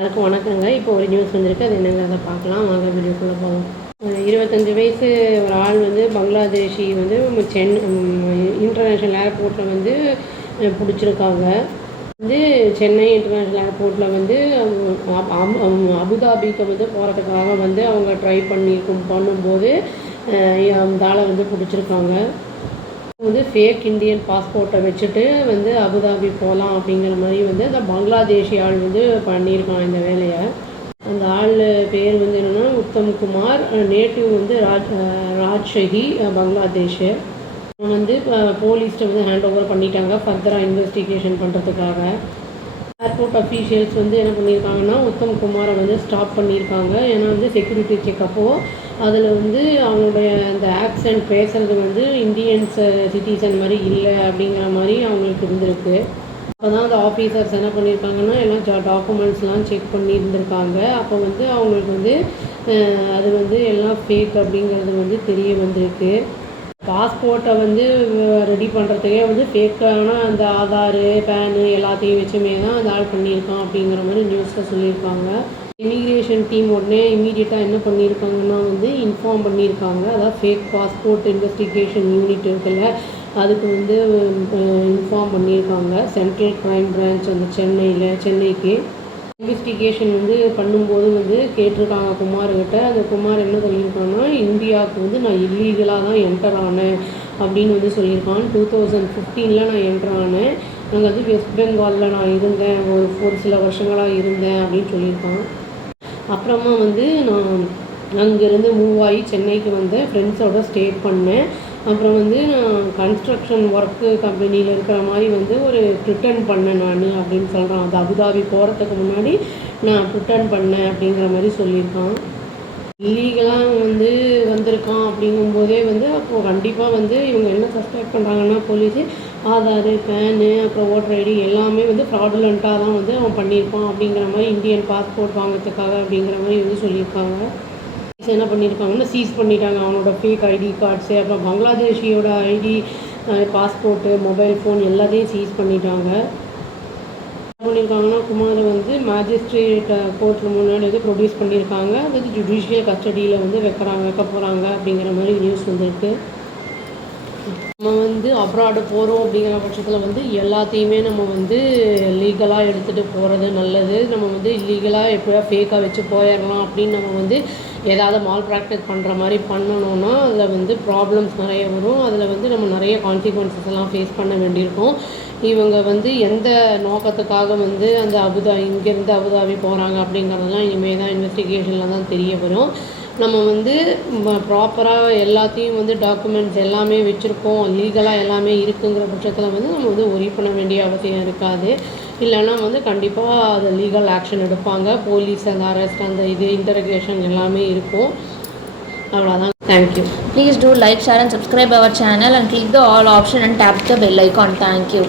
எல்லாருக்கும் வணக்கங்க. இப்போ ஒரு நியூஸ் வந்திருக்கு. அது என்னங்கிறத பார்க்கலாம். வாங்க வீடியோக்குள்ளே போவோம். 25 வயசு ஒரு ஆள் வந்து பங்களாதேஷி வந்து இன்டர்நேஷ்னல் ஏர்போர்ட்டில் வந்து பிடிச்சிருக்காங்க. வந்து சென்னை இன்டர்நேஷ்னல் ஏர்போர்ட்டில் வந்து அபுதாபிக்கு வந்து போகிறதுக்காக வந்து அவங்க ட்ரை பண்ணும்போது அந்த ஆளை வந்து பிடிச்சிருக்காங்க. வந்து ஃபேக் இந்தியன் பாஸ்போர்ட்டை வச்சுட்டு வந்து அபுதாபி போகலாம் அப்படிங்கிற மாதிரி வந்து அந்த பங்களாதேஷி ஆள் வந்து பண்ணியிருக்கான் இந்த வேலையை. அந்த ஆள் பேர் வந்து என்னென்னா உத்தம் குமார். நேட்டிவ் வந்து ராஜ்ஷஹி, பங்களாதேஷு. வந்து போலீஸ்கிட்ட வந்து ஹேண்ட் ஓவர் பண்ணிட்டாங்க ஃபர்தராக இன்வெஸ்டிகேஷன் பண்ணுறதுக்காக. ஏர்போர்ட் அஃபீஷியல்ஸ் வந்து என்ன பண்ணியிருக்காங்கன்னா உத்தம் குமாரை வந்து ஸ்டாப் பண்ணியிருக்காங்க. ஏன்னா வந்து செக்யூரிட்டி செக்கப்போ அதில் வந்து அவங்களுடைய அந்த ஆக்சென்ட் பேசுகிறது வந்து இந்தியன்ஸ் சிட்டிசன் மாதிரி இல்லை அப்படிங்கிற மாதிரி அவங்களுக்கு இருந்திருக்கு. அப்போ தான் அந்த ஆஃபீஸர்ஸ் என்ன பண்ணியிருக்காங்கன்னா எல்லாம் டாக்குமெண்ட்ஸ்லாம் செக் பண்ணியிருந்திருக்காங்க. அப்போ வந்து அவங்களுக்கு வந்து அது வந்து எல்லாம் ஃபேக் அப்படிங்கிறது வந்து தெரிய வந்திருக்கு. பாஸ்போர்ட்டை வந்து ரெடி பண்ணுறதுக்கே வந்து ஃபேக்கான அந்த ஆதாரு, பேனு எல்லாத்தையும் வச்சுமே தான் அந்த ஆள் பண்ணியிருக்கான் அப்படிங்கிற மாதிரி நியூஸில் சொல்லியிருக்காங்க. இமிக்ரேஷன் டீம் உடனே இமீடியட்டாக என்ன பண்ணியிருக்காங்கன்னா வந்து இன்ஃபார்ம் பண்ணியிருக்காங்க. அதாவது ஃபேக் பாஸ்போர்ட் இன்வெஸ்டிகேஷன் யூனிட் இருக்குல்ல, அதுக்கு வந்து இன்ஃபார்ம் பண்ணியிருக்காங்க. சென்ட்ரல் க்ரைம் பிரான்ச் அந்த சென்னைக்கு இன்வெஸ்டிகேஷன் வந்து பண்ணும்போது வந்து கேட்டிருக்காங்க குமார்கிட்ட. அந்த குமார் என்ன சொல்லியிருக்காங்கன்னா இந்தியாவுக்கு வந்து நான் இல்லீகலாக தான் என்டர் ஆனேன் அப்படின்னு வந்து சொல்லியிருக்கான். 2015 நான் என்டர் ஆனேன். நாங்கள் வந்து வெஸ்ட் பெங்காலில் நான் இருந்தேன், ஒரு சில வருஷங்களாக இருந்தேன் அப்படின்னு சொல்லியிருக்கான். அப்புறமா வந்து நான் அங்கேருந்து மூவ் ஆகி சென்னைக்கு வந்தேன், ஃப்ரெண்ட்ஸோடு ஸ்டே பண்ணேன். அப்புறம் வந்து நான் கன்ஸ்ட்ரக்ஷன் ஒர்க்கு கம்பெனியில் இருக்கிற மாதிரி வந்து ஒரு ப்ரிட்டன் பண்ணேன் நான் அப்படின்னு சொல்கிறான். அது அபுதாபி போகிறதுக்கு முன்னாடி நான் ப்ரிட்டன் பண்ணேன் அப்படிங்கிற மாதிரி சொல்லியிருக்கான். இல்லீகலாக வந்து வந்திருக்கான் அப்படிங்கும்போதே வந்து அப்போது கண்டிப்பாக வந்து இவங்க என்ன சஸ்பெக்ட் பண்ணுறாங்கன்னா போலீஸு ஆதாரு, பேனு, அப்புறம் ஓட்டர் ஐடி எல்லாமே வந்து ஃப்ராடுலண்ட்டாக தான் வந்து அவன் பண்ணியிருப்பான் அப்படிங்கிற மாதிரி இந்தியன் பாஸ்போர்ட் வாங்கிறதுக்காக அப்படிங்கிற மாதிரி வந்து சொல்லியிருக்காங்க. என்ன பண்ணியிருக்காங்கன்னா சீஸ் பண்ணிட்டாங்க அவனோட ஃபேக் ஐடி கார்ட்ஸு, அப்புறம் பங்களாதேஷியோட ஐடி, பாஸ்போர்ட்டு, மொபைல் ஃபோன் எல்லாத்தையும் சீஸ் பண்ணிட்டாங்க. என்ன பண்ணியிருக்காங்கன்னா குமாரை வந்து மேஜிஸ்ட்ரேட் கோர்ட்டில் முன்னாடி வந்து ப்ரொடியூஸ் பண்ணியிருக்காங்க. அது ஜுடிஷியல் கஸ்டடியில் வந்து வைக்க போகிறாங்க அப்படிங்கிற மாதிரி நியூஸ் வந்திருக்கு. நம்ம வந்து அப்ராடு போகிறோம் அப்படிங்கிற பட்சத்தில் வந்து எல்லாத்தையுமே நம்ம வந்து லீகலாக எடுத்துகிட்டு போகிறது நல்லது. நம்ம வந்து இல்லீகலாக எப்படியா ஃபேக்காக வச்சு போயிடலாம் அப்படின்னு நம்ம வந்து ஏதாவது மால் ப்ராக்டிஸ் பண்ணுற மாதிரி பண்ணணுன்னா அதில் வந்து ப்ராப்ளம்ஸ் நிறைய வரும். அதில் வந்து நம்ம நிறைய கான்சிக்வன்சஸ் எல்லாம் ஃபேஸ் பண்ண வேண்டியிருக்கும். இவங்க வந்து எந்த நோக்கத்துக்காக வந்து அந்த இங்கேருந்து அபுதாபி போகிறாங்க அப்படிங்கிறதெல்லாம் இனிமேல் தான் இன்வெஸ்டிகேஷனில் தான் தெரிய வரும். நம்ம வந்து ப்ராப்பராக எல்லாத்தையும் வந்து டாக்குமெண்ட்ஸ் எல்லாமே வச்சுருக்கோம், லீகலாக எல்லாமே இருக்குங்கிற பட்சத்தில் வந்து நம்ம வந்து ஒரி பண்ண வேண்டிய அவசியம் இருக்காது. இல்லைன்னா வந்து கண்டிப்பாக அது லீகல் ஆக்ஷன் எடுப்பாங்க. போலீஸ் அந்த அரெஸ்ட் அந்த இன்டர்கேஷன் எல்லாமே இருக்கும். அவ்வளோதான். Thank you. Please do like, share and subscribe our channel and click the all option and tap the bell icon. Thank you.